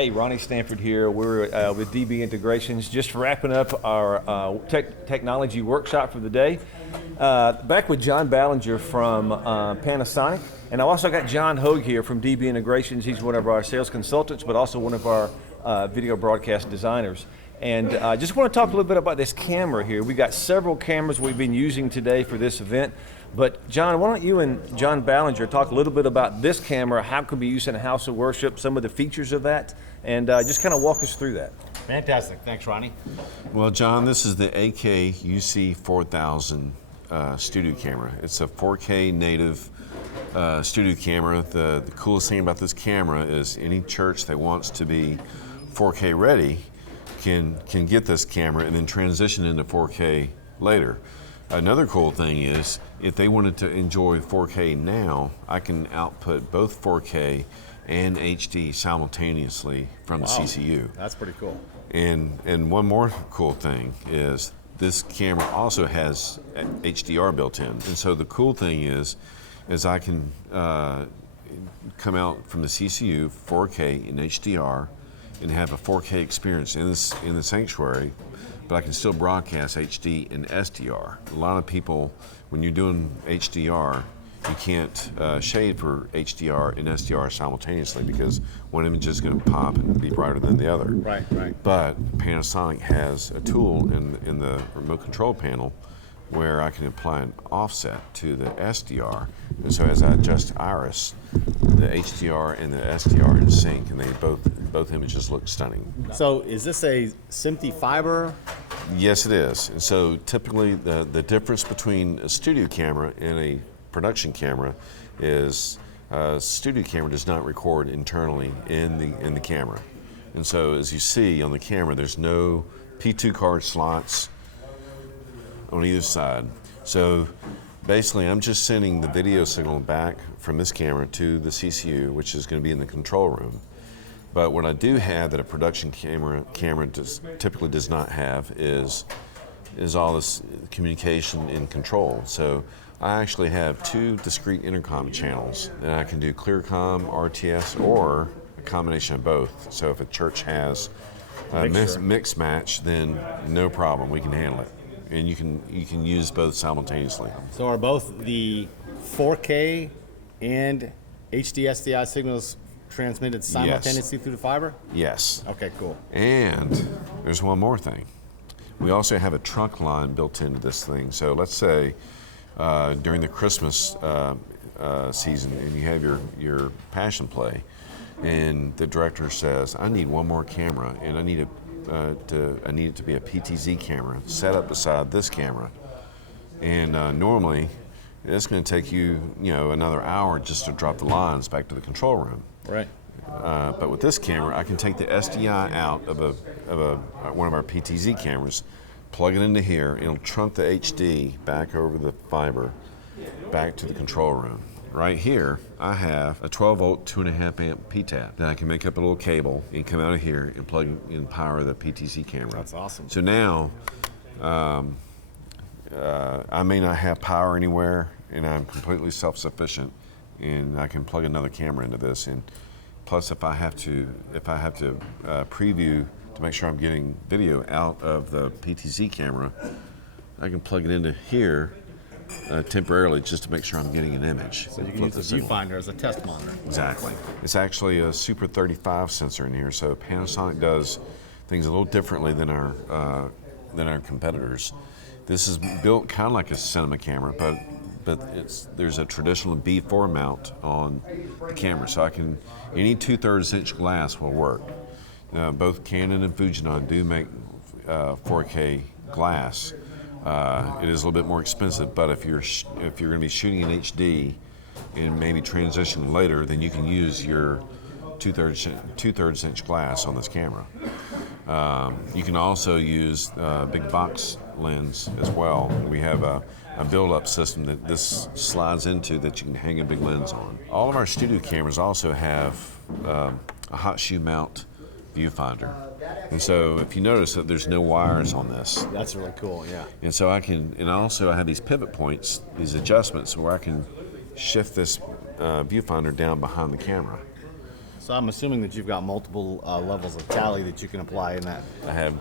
Hey, Ronnie, Stanford here. We're with DB Integrations, just wrapping up our technology workshop for the day. Back with John Ballinger from Panasonic, and I also got John Hogg here from DB Integrations. He's one of our sales consultants, but also one of our video broadcast designers. And I just want to talk a little bit about this camera here. We got several cameras we've been using today for this event. But John, why don't you and John Ballinger talk a little bit about this camera, how it can be used in a house of worship, some of the features of that, and just kind of walk us through that. Fantastic. Thanks, Ronnie. Well, John, this is the AK-UC4000 Studio Camera. It's a 4K native studio camera. The coolest thing about this camera is any church that wants to be 4K ready can get this camera and then transition into 4K later. Another cool thing is, if they wanted to enjoy 4K now, I can output both 4K and HD simultaneously from the CCU. That's pretty cool. And one more cool thing is this camera also has HDR built in. And so the cool thing is I can come out from the CCU 4K in HDR and have a 4K experience in the sanctuary, but I can still broadcast HD and SDR. A lot of people, when you're doing HDR, you can't shade for HDR and SDR simultaneously because one image is going to pop and be brighter than the other. Right. But Panasonic has a tool in the remote control panel where I can apply an offset to the SDR. And so as I adjust iris, the HDR and the SDR in sync, and they both images look stunning. So is this a SMPTE fiber? Yes, it is. And so typically the difference between a studio camera and a production camera is a studio camera does not record internally in the camera. And so as you see on the camera, there's no P2 card slots on either side. So basically I'm just sending the video signal back from this camera to the CCU, which is going to be in the control room. But what I do have that a production camera typically does not have is all this communication and control. So I actually have two discrete intercom channels, and I can do ClearCom, RTS, or a combination of both. So if a church has a mix match, then no problem, we can handle it. And you can use both simultaneously. So are both the 4K and HD SDI signals transmitted simultaneously through the fiber? Yes. Okay, cool. And there's one more thing. We also have a trunk line built into this thing. So let's say during the Christmas season and you have your passion play, and the director says, I need one more camera, and I need it to be a PTZ camera set up beside this camera. And normally, it's going to take you, another hour just to drop the lines back to the control room. Right. But with this camera, I can take the SDI out of one of our PTZ cameras, plug it into here, and it'll trunk the HD back over the fiber, back to the control room. Right here, I have a 12-volt, 2.5 amp PTAP that I can make up a little cable and come out of here and plug in power the PTZ camera. That's awesome. So now, I may not have power anywhere, and I'm completely self-sufficient, and I can plug another camera into this. And plus, if I have to preview to make sure I'm getting video out of the PTZ camera, I can plug it into here. Temporarily, just to make sure I'm getting an image. So you can use the viewfinder as a test monitor. Exactly. It's actually a Super 35 sensor in here, so Panasonic does things a little differently than our competitors. This is built kind of like a cinema camera, but there's a traditional B4 mount on the camera, so any 2/3 inch glass will work. Both Canon and Fujinon do make 4K glass. It is a little bit more expensive, but if you're going to be shooting in HD and maybe transition later, then you can use your 2/3 inch glass on this camera. You can also use big box lens as well. We have a build-up system that this slides into that you can hang a big lens on. All of our studio cameras also have a hot shoe mount viewfinder. And so if you notice that there's no wires on this. That's really cool, yeah. And so I have these pivot points, these adjustments where I can shift this viewfinder down behind the camera. So I'm assuming that you've got multiple levels of tally that you can apply in that. I have,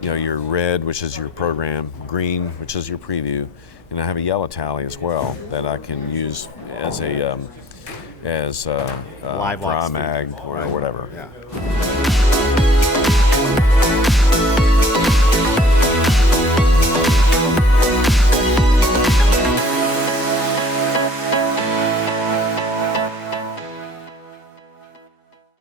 your red, which is your program, green, which is your preview, and I have a yellow tally as well that I can use as a Live lock speed. mag or whatever. Yeah.